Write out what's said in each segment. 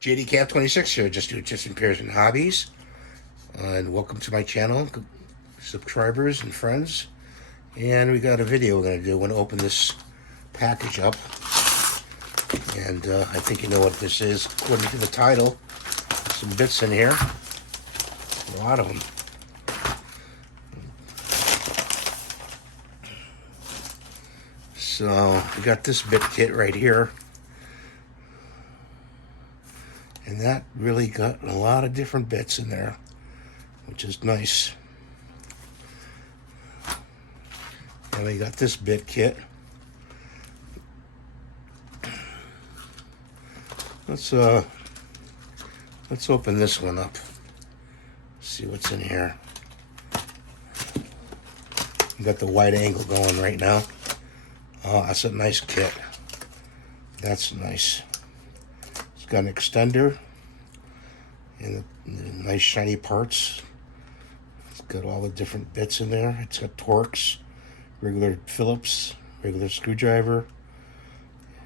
JD Camp 26 here, just do tips and pairs and hobbies. And welcome to my channel, subscribers and friends. And we got a video we're going to do. We're going to open this package up. And I think you know what this is. According to the title, some bits in here. A lot of them. So we got this bit kit right here. And that really got a lot of different bits in there, which is nice. And we got this bit kit. Let's open this one up. See what's in here. We got the wide angle going right now. Oh, that's a nice kit. That's nice. It's got an extender and the nice shiny parts. It's got all the different bits in there. It's got Torx, regular Phillips, regular screwdriver,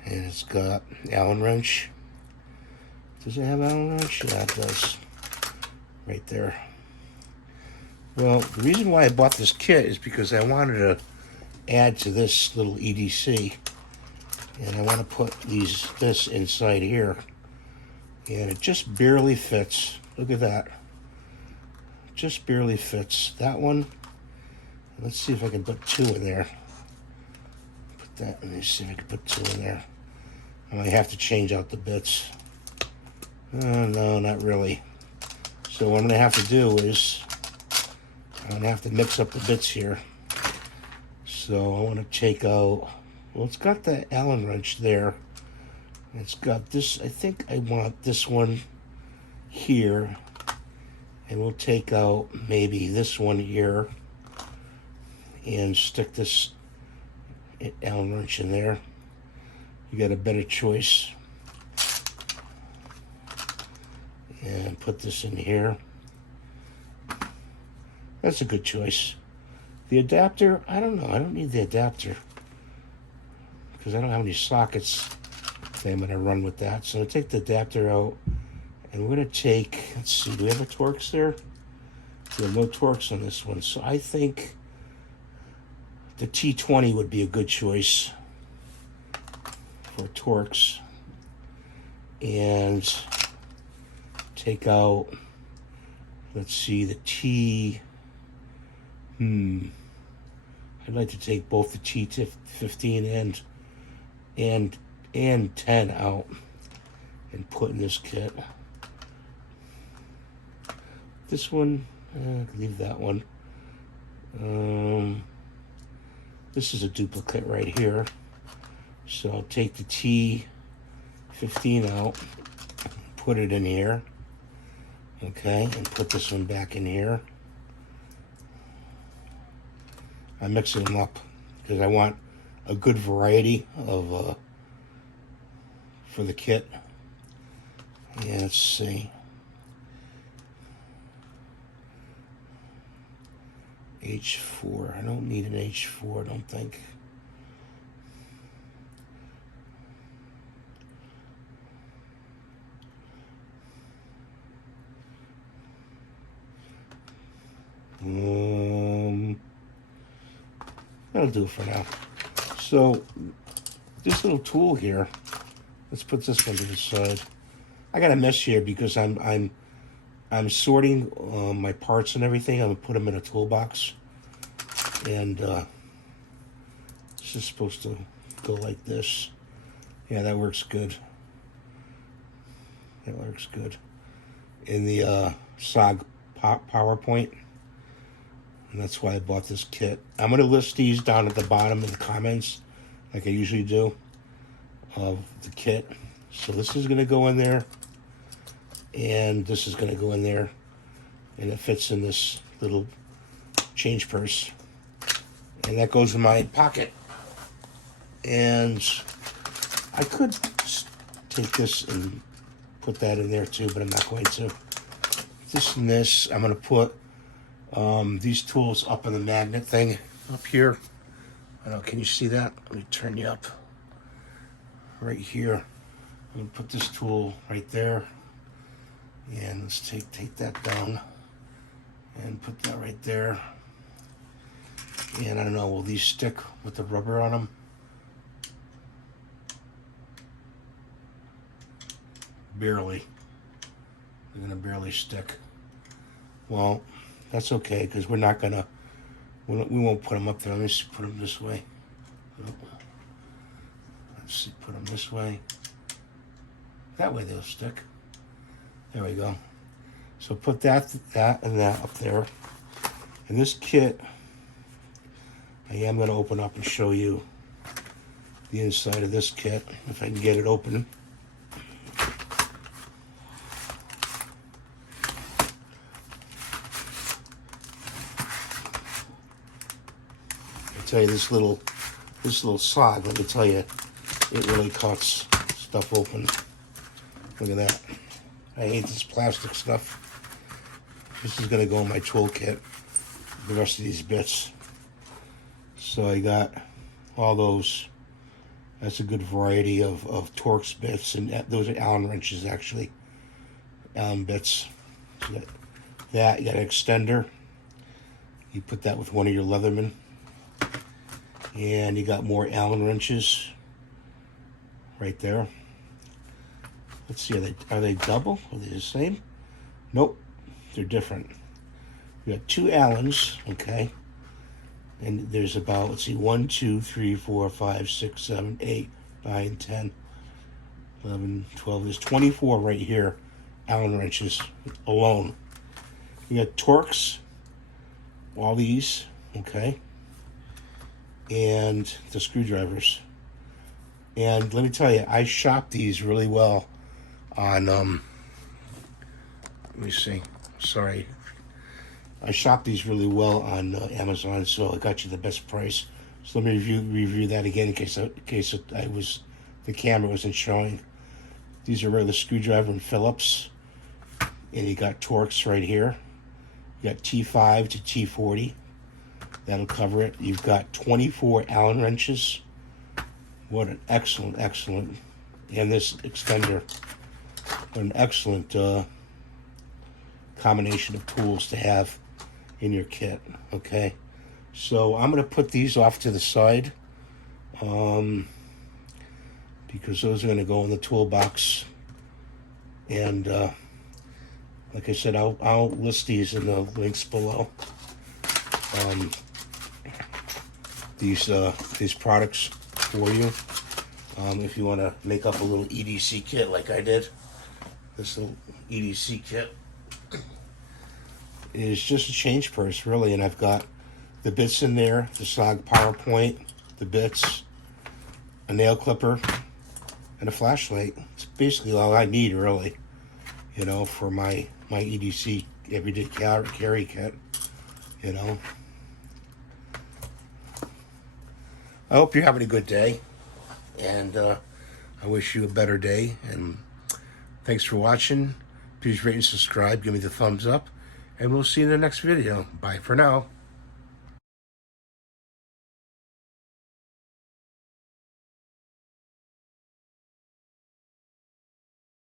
and it's got Allen wrench. Does it have Allen wrench? Yeah, it does. Right there. Well, the reason why I bought this kit is because I wanted to add to this little EDC, and I want to put this inside here, and it just barely fits. Look at that. Just barely fits. That one. Let's see if I can put two in there. Put that. Let me see if I can put two in there. I might have to change out the bits. No, not really. So what I'm going to have to do is I'm going to have to mix up the bits here. So I want to take out, well, it's got the Allen wrench there. It's got this, I think I want this one here. And we'll take out maybe this one here and stick this Allen wrench in there. You got a better choice. And put this in here. That's a good choice. The adapter, I don't know. I don't need the adapter because I don't have any sockets that I'm going to run with that. So I'll take the adapter out, and we're going to take, let's see, do we have a Torx there? We have no Torx on this one. So I think the T20 would be a good choice for Torx. And take out, let's see, the I'd like to take both the T15 and 10 out and put in this kit. This one, leave that one. This is a duplicate right here. So I'll take the T15 out, put it in here. Okay, and put this one back in here. I'm mixing them up because I want a good variety of for the kit. Yeah, let's see. H4. I don't need an H4, I don't think. That'll do it for now. So this little tool here, let's put this one to the side. I got a mess here because I'm sorting my parts and everything. I'm gonna put them in a toolbox, and this is supposed to go like this. Yeah, that works good. That works good in the SOG PowerPoint. And that's why I bought this kit. I'm going to list these down at the bottom in the comments, like I usually do, of the kit. So this is going to go in there, and this is going to go in there, and it fits in this little change purse. And that goes in my pocket. And I could take this and put that in there too, but I'm not going to. This and this, I'm going to put these tools up on the magnet thing up here. I don't know, can you see that? Let me turn you up. Right here. I'm going to put this tool right there. let's take that down and put that right there. And I don't know, will these stick with the rubber on them? Barely. They're gonna barely stick. Well, that's okay, because we're not gonna, we won't put them up there. Let me just put them this way. Let's see, put them this way. That way they'll stick. There we go. So put that, and that up there. And this kit, I am going to open up and show you the inside of this kit, if I can get it open. I tell you, this little sog, let me tell you, it really cuts stuff open. Look at that. I hate this plastic stuff. This is going to go in my toolkit, the rest of these bits. So I got all those. That's a good variety of Torx bits, and those are Allen wrenches, actually. Allen bits. So you got that. You got an extender. You put that with one of your Leatherman. And you got more Allen wrenches right there. Let's see, are they double? Are they the same? Nope, they're different. We got two Allens, okay? And there's about, let's see, 1, 2, 3, 4, 5, 6, 7, 8, 9, 10, 11, 12. There's 24 right here, Allen wrenches alone. We got Torx, all these, okay? And the screwdrivers. And let me tell you, I shopped these really well on, let me see, sorry. I shopped these really well on Amazon, so I got you the best price. So let me review that again in case the camera wasn't showing. These are regular screwdriver and Phillips. And you got Torx right here. You got T5 to T40. That'll cover it. You've got 24 Allen wrenches. What an excellent, and this extender. What an excellent combination of tools to have in your kit, okay? So I'm going to put these off to the side because those are going to go in the toolbox. And like I said, I'll list these in the links below. These products for you. If you want to make up a little EDC kit like I did. This little EDC kit is just a change purse, really, and I've got the bits in there, the SOG PowerPoint, the bits, a nail clipper, and a flashlight. It's basically all I need, really, you know, for my EDC everyday carry kit, you know. I hope you're having a good day, and I wish you a better day, and thanks for watching. Please rate and subscribe, give me the thumbs up, and we'll see you in the next video. Bye for now.